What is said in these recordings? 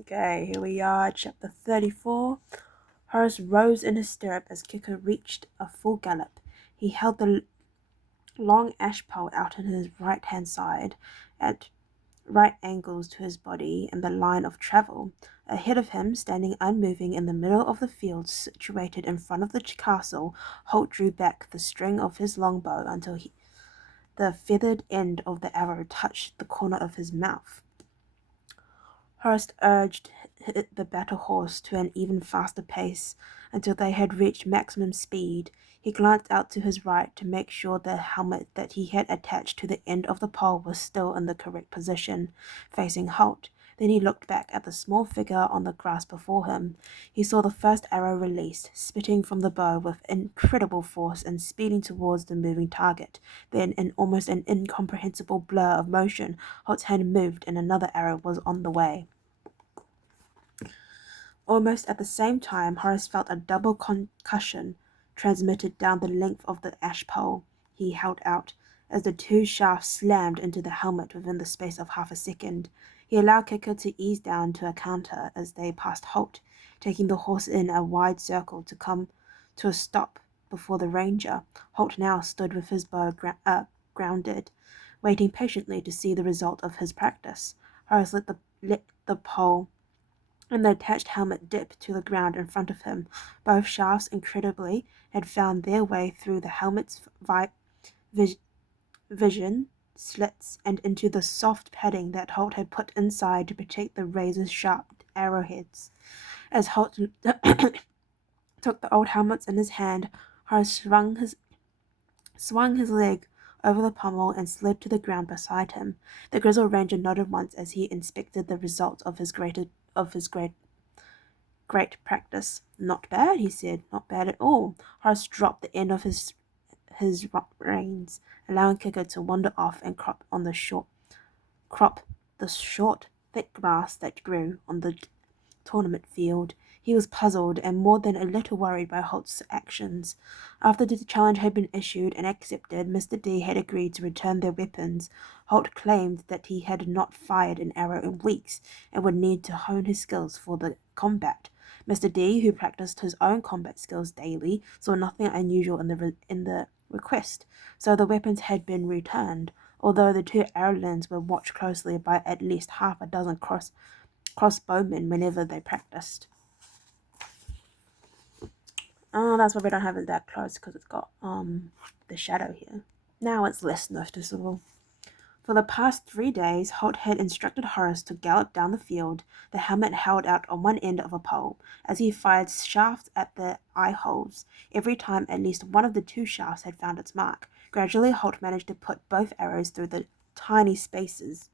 Okay, here we are, chapter 34. Horace rose in his stirrup as Kicker reached a full gallop. He held the long ash pole out on his right-hand side, at right angles to his body and the line of travel. Ahead of him, standing unmoving in the middle of the field situated in front of the castle, Holt drew back the string of his longbow until the feathered end of the arrow touched the corner of his mouth. Horace urged the battle horse to an even faster pace until they had reached maximum speed. He glanced out to his right to make sure the helmet that he had attached to the end of the pole was still in the correct position, facing Holt. Then he looked back at the small figure on the grass before him. He saw the first arrow released, spitting from the bow with incredible force and speeding towards the moving target. Then, in almost an incomprehensible blur of motion, Holt's hand moved and another arrow was on the way. Almost at the same time, Horace felt a double concussion transmitted down the length of the ash pole he held out, as the two shafts slammed into the helmet within the space of half a second. He allowed Kicker to ease down to a canter as they passed Holt, taking the horse in a wide circle to come to a stop before the ranger. Holt now stood with his bow grounded, waiting patiently to see the result of his practice. Horace let the pole and the attached helmet dipped to the ground in front of him. Both shafts, incredibly, had found their way through the helmet's vision slits and into the soft padding that Holt had put inside to protect the razor-sharp arrowheads. As Holt took the old helmets in his hand, Horace swung his leg over the pommel and slid to the ground beside him. The grizzled ranger nodded once as he inspected the result of his great practice. "Not bad," he said. "Not bad at all." Horace dropped the end of his reins, allowing Kicker to wander off and crop the short, thick grass that grew on the tournament field. He was puzzled and more than a little worried by Holt's actions. After the challenge had been issued and accepted, Mr. D had agreed to return their weapons. Holt claimed that he had not fired an arrow in weeks and would need to hone his skills for the combat. Mr. D, who practiced his own combat skills daily, saw nothing unusual in the request, so the weapons had been returned, although the two arrowlings were watched closely by at least half a dozen crossbowmen whenever they practiced. Oh, that's why we don't have it that close, because it's got the shadow here. Now it's less noticeable. For the past 3 days, Holt had instructed Horace to gallop down the field, the helmet held out on one end of a pole, as he fired shafts at the eye holes. Every time at least one of the two shafts had found its mark. Gradually, Holt managed to put both arrows through the tiny spaces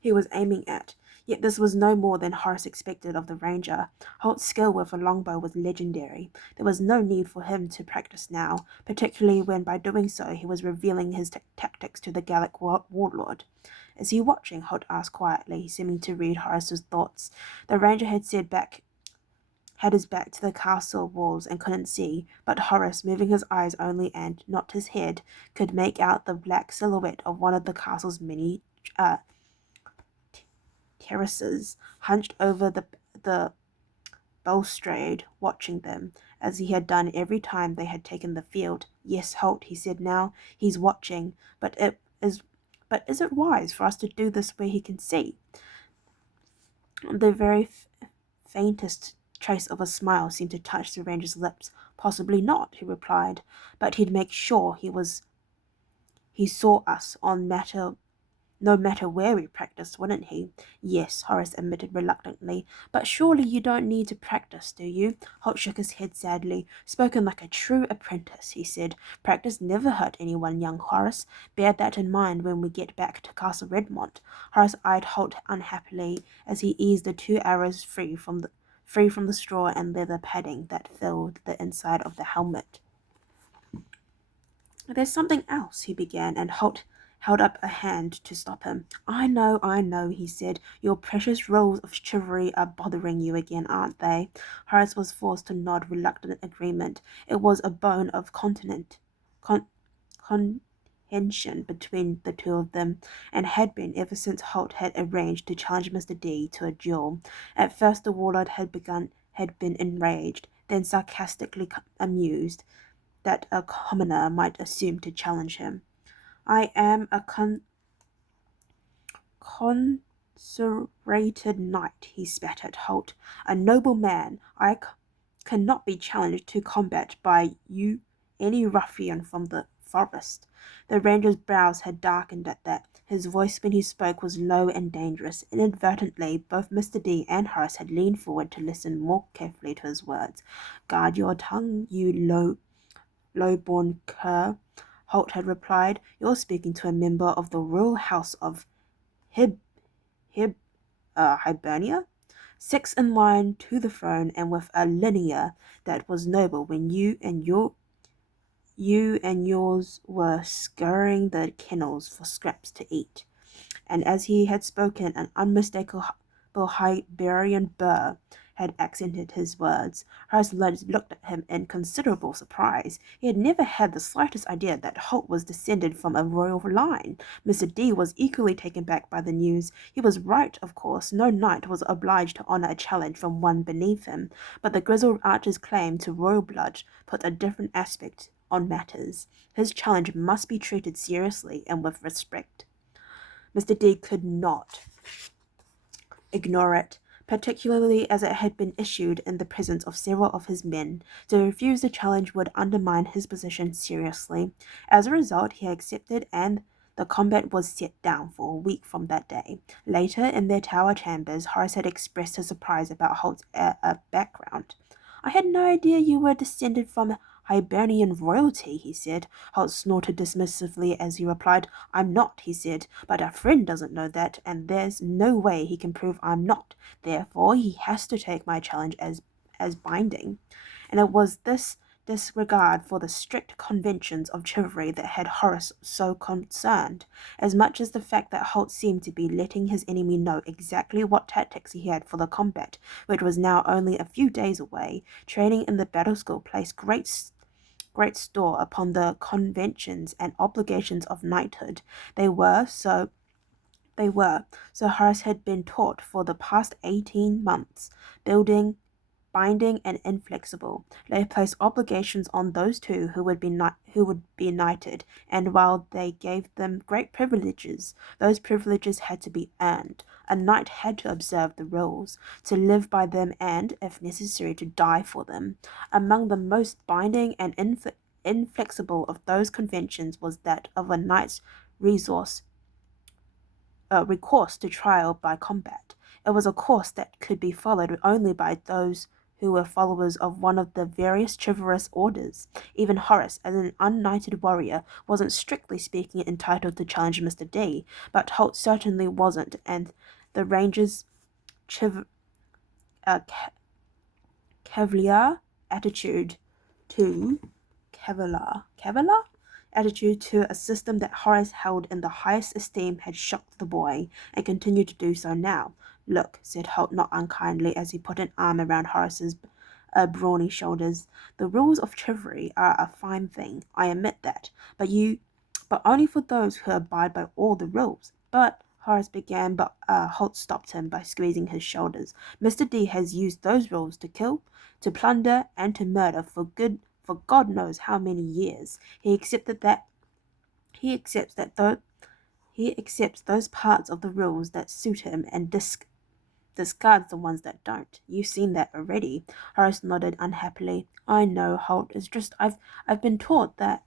he was aiming at. Yet this was no more than Horace expected of the ranger. Holt's skill with a longbow was legendary. There was no need for him to practice now, particularly when by doing so he was revealing his tactics to the Gallic warlord. "Is he watching?" Holt asked quietly, seeming to read Horace's thoughts. The ranger had his back to the castle walls and couldn't see, but Horace, moving his eyes only and not his head, could make out the black silhouette of one of the castle's many terraces, hunched over the balustrade, watching them, as he had done every time they had taken the field. "Yes, Holt," he said now. "He's watching, but is it wise for us to do this where he can see?" The very faintest trace of a smile seemed to touch the ranger's lips. "Possibly not," he replied, "but he'd make sure he saw us on no matter where we practiced, wouldn't he?" "Yes," Horace admitted reluctantly. "But surely you don't need to practice, do you?" Holt shook his head sadly. "Spoken like a true apprentice," he said. "Practice never hurt anyone, young Horace. Bear that in mind when we get back to Castle Redmont." Horace eyed Holt unhappily as he eased the two arrows free from the straw and leather padding that filled the inside of the helmet. "There's something else," he began, and Holt held up a hand to stop him. I know," he said. "Your precious rules of chivalry are bothering you again, aren't they?" Horace was forced to nod reluctant agreement. It was a bone of contention comprehension between the two of them, and had been ever since Holt had arranged to challenge Mr. D to a duel. At first the warlord had been enraged, then sarcastically amused that a commoner might assume to challenge him. "I am a consecrated knight," he spat at Holt, "a noble man. I cannot be challenged to combat by you, any ruffian from the forest." The ranger's brows had darkened at that. His voice when he spoke was low and dangerous. Inadvertently, both Mr. D and Horace had leaned forward to listen more carefully to his words. "Guard your tongue, you low-born cur," Holt had replied. "You're speaking to a member of the royal house of Hib Hibernia, six in line to the throne, and with a lineage that was noble when you and yours were scouring the kennels for scraps to eat." And as he had spoken, an unmistakable Hibernian burr had accented his words. Horace looked at him in considerable surprise. He had never had the slightest idea that Holt was descended from a royal line. Mr. D was equally taken back by the news. He was right, of course. No knight was obliged to honour a challenge from one beneath him, but the grizzled archer's claim to royal blood put a different aspect on matters. His challenge must be treated seriously and with respect. Mr. D could not ignore it, particularly as it had been issued in the presence of several of his men. To refuse the challenge would undermine his position seriously. As a result, he accepted, and the combat was set down for a week from that day. Later, in their tower chambers, Horace had expressed his surprise about Holt's background. "I had no idea you were descended from Hibernian royalty," he said. Holt snorted dismissively as he replied. "I'm not," he said, "but a friend doesn't know that, and there's no way he can prove I'm not. Therefore, he has to take my challenge as binding." And it was this disregard for the strict conventions of chivalry that had Horace so concerned, as much as the fact that Holt seemed to be letting his enemy know exactly what tactics he had for the combat, which was now only a few days away. Training in the battle school placed great store upon the conventions and obligations of knighthood. They were, so Horace had been taught for the past 18 months, binding and inflexible. They placed obligations on those two who would be knighted, and while they gave them great privileges, those privileges had to be earned. A knight had to observe the rules, to live by them, and, if necessary, to die for them. Among the most binding and inflexible of those conventions was that of a knight's recourse to trial by combat. It was a course that could be followed only by those who were followers of one of the various chivalrous orders. Even Horace, as an unknighted warrior, wasn't strictly speaking entitled to challenge Mr. D, but Holt certainly wasn't, and the ranger's cavalier attitude to a system that Horace held in the highest esteem had shocked the boy, and continued to do so now. "Look," said Holt not unkindly as he put an arm around Horace's brawny shoulders. "The rules of chivalry are a fine thing, I admit that, but only for those who abide by all the rules." "But," Horace began, but Holt stopped him by squeezing his shoulders. "Mr. D has used those rules to kill, to plunder, and to murder for God knows how many years. He accepts those parts of the rules that suit him and discards the ones that don't. You've seen that already." Horace nodded unhappily. "I know, Holt. It's just I've been taught that."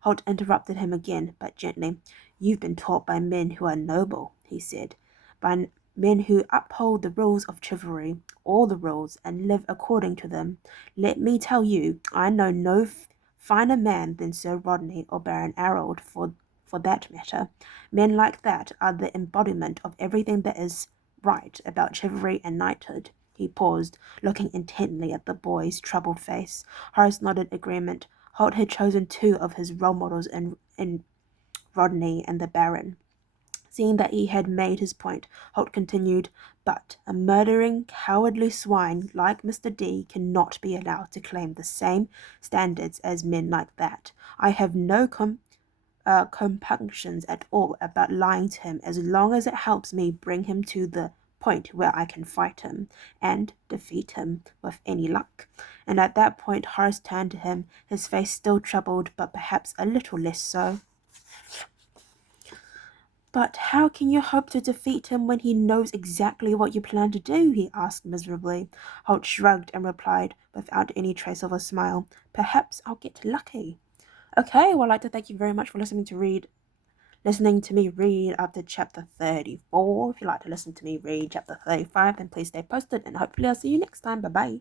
Holt interrupted him again, but gently. "You've been taught by men who are noble," he said, "by men who uphold the rules of chivalry, all the rules, and live according to them. Let me tell you, I know no finer man than Sir Rodney or Baron Harold, for that matter. Men like that are the embodiment of everything that is right about chivalry and knighthood." He paused, looking intently at the boy's troubled face. Horace nodded agreement. Holt had chosen two of his role models in Rodney and the Baron. Seeing that he had made his point, Holt continued, "But a murdering, cowardly swine like Mr. D cannot be allowed to claim the same standards as men like that. I have no compunctions at all about lying to him as long as it helps me bring him to the point where I can fight him and defeat him with any luck. And at that point Horace turned to him, his face still troubled, but perhaps a little less so. But how can you hope to defeat him when he knows exactly what you plan to do? He asked miserably. Holt shrugged and replied, without any trace of a smile, perhaps I'll get lucky. Okay, well, I'd like to thank you very much for listening to me read up to chapter 34. If you'd like to listen to me read chapter 35, then please stay posted, and hopefully I'll see you next time. Bye bye.